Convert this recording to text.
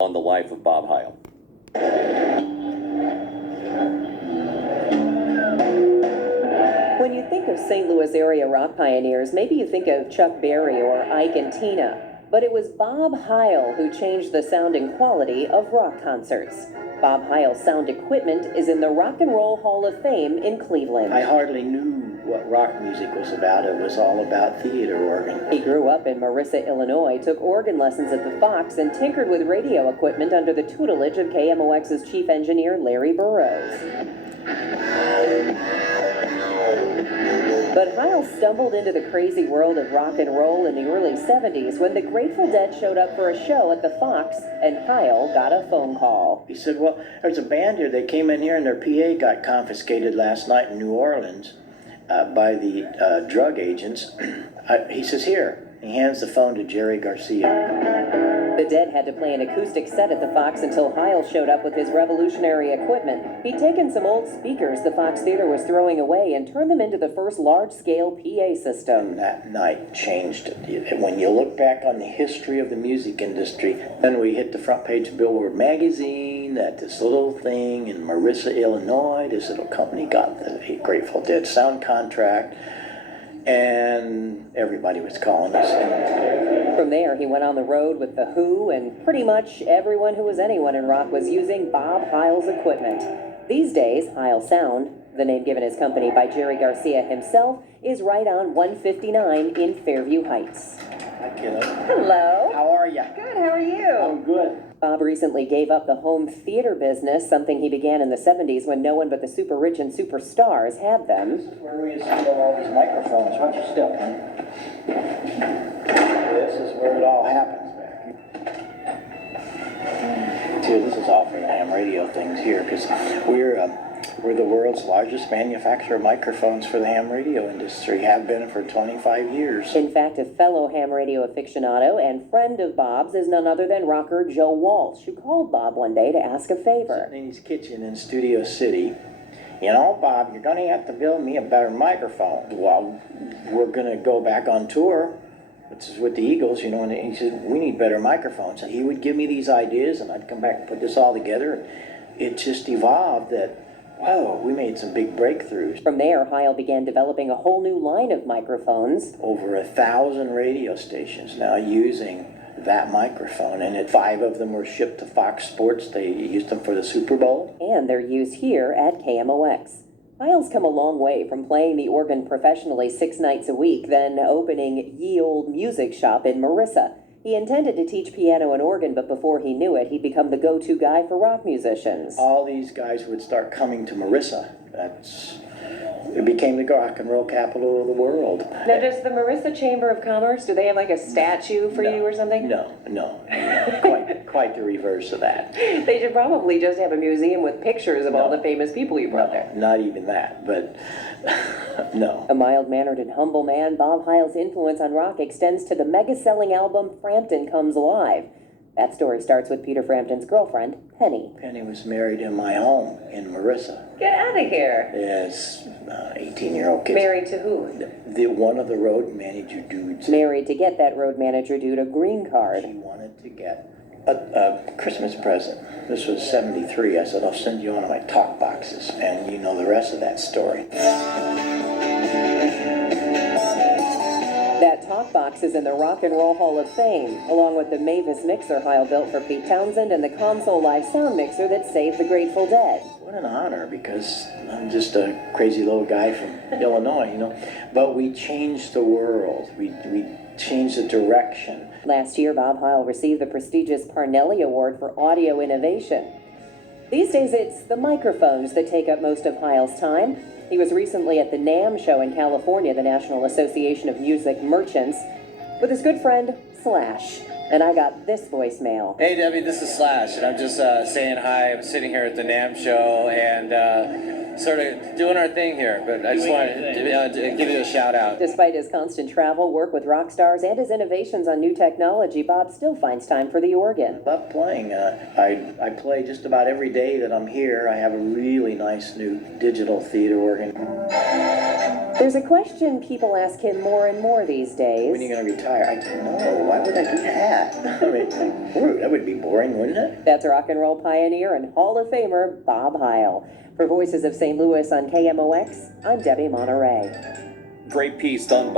on the life of Bob Heil. When you think of St. Louis area rock pioneers, maybe you think of Chuck Berry or Ike and Tina. But it was Bob Heil who changed the sound and quality of rock concerts. Bob Heil's sound equipment is in the Rock and Roll Hall of Fame in Cleveland. I hardly knew what rock music was about. It was all about theater organ. He grew up in Marissa, Illinois, took organ lessons at the Fox, and tinkered with radio equipment under the tutelage of KMOX's chief engineer, Larry Burroughs. But Heil stumbled into the crazy world of rock and roll in the early 70s when the Grateful Dead showed up for a show at the Fox, and Heil got a phone call. He said, well, there's a band here. They came in here and their PA got confiscated last night in New Orleans by the drug agents. He says, here. He hands the phone to Jerry Garcia. The Dead had to play an acoustic set at the Fox until Heil showed up with his revolutionary equipment. He'd taken some old speakers the Fox Theater was throwing away and turned them into the first large-scale PA system. And that night changed it. When you look back on the history of the music industry, then we hit the front page of Billboard magazine that this little thing in Marissa, Illinois, this little company got the Grateful Dead sound contract, and everybody was calling us. From there, he went on the road with The Who, and pretty much everyone who was anyone in rock was using Bob Heil's equipment. These days, Heil Sound, the name given his company by Jerry Garcia himself, is right on 159 in Fairview Heights. Hi, kiddo. Hello. How are you? Good, how are you? I'm good. Bob recently gave up the home theater business, something he began in the 70s when no one but the super rich and superstars had them. This is where we assemble all these microphones. Watch your step, man. This is where it all happens back here. This is all for the ham radio things here, because we're the world's largest manufacturer of microphones for the ham radio industry, have been for 25 years. In fact, a fellow ham radio aficionado and friend of Bob's is none other than rocker Joe Walsh, who called Bob one day to ask a favor. Sitting in his kitchen in Studio City. You know, Bob, you're going to have to build me a better microphone. Well, we're going to go back on tour, which is with the Eagles, you know, and he said, we need better microphones. And he would give me these ideas, and I'd come back and put this all together. And it just evolved that, wow, we made some big breakthroughs. From there, Heil began developing a whole new line of microphones. Over 1,000 radio stations now using that microphone, and 5 of them were shipped to Fox Sports. They used them for the Super Bowl. And they're used here at KMOX. Heil's come a long way from playing the organ professionally 6 nights a week, then opening Ye Olde Music Shop in Marissa. He intended to teach piano and organ, but before he knew it, he'd become the go-to guy for rock musicians. All these guys would start coming to Marissa. It became the rock and roll capital of the world. Now, does the Marissa Chamber of Commerce, do they have like a statue for you or something? No. Quite the reverse of that. They should probably just have a museum with pictures of all the famous people you brought there. Not even that, but no. A mild-mannered and humble man, Bob Heil's influence on rock extends to the mega-selling album Frampton Comes Alive. That story starts with Peter Frampton's girlfriend, Penny. Penny was married in my home in Marissa. Get out of here. Yes, 18-year-old kid. Married to who? One of the road manager dudes. Married to get that road manager dude a green card. She wanted to get a Christmas present. This was 73. I said, I'll send you one of my talk boxes. And you know the rest of that story. That talk box is in the Rock and Roll Hall of Fame, along with the Mavis mixer Heil built for Pete Townsend and the console live sound mixer that saved the Grateful Dead. What an honor, because I'm just a crazy little guy from Illinois, you know. But we changed the world. We changed the direction. Last year, Bob Heil received the prestigious Parnelli Award for Audio Innovation. These days, it's the microphones that take up most of Heil's time. He was recently at the NAMM show in California, the National Association of Music Merchants, with his good friend, Slash. And I got this voicemail. Hey Debbie, this is Slash, and I'm just saying hi. I'm sitting here at the NAMM show and sort of doing our thing here, but I just wanted to give you a shout out. Despite his constant travel, work with rock stars, and his innovations on new technology, Bob still finds time for the organ. I love playing. I play just about every day that I'm here. I have a really nice new digital theater organ. There's a question people ask him more and more these days. When are you going to retire? I don't know. Why would I do that? I mean, that would be boring, wouldn't it? That's rock and roll pioneer and Hall of Famer Bob Heil. For Voices of St. Louis on KMOX, I'm Debbie Monterey. Great piece done by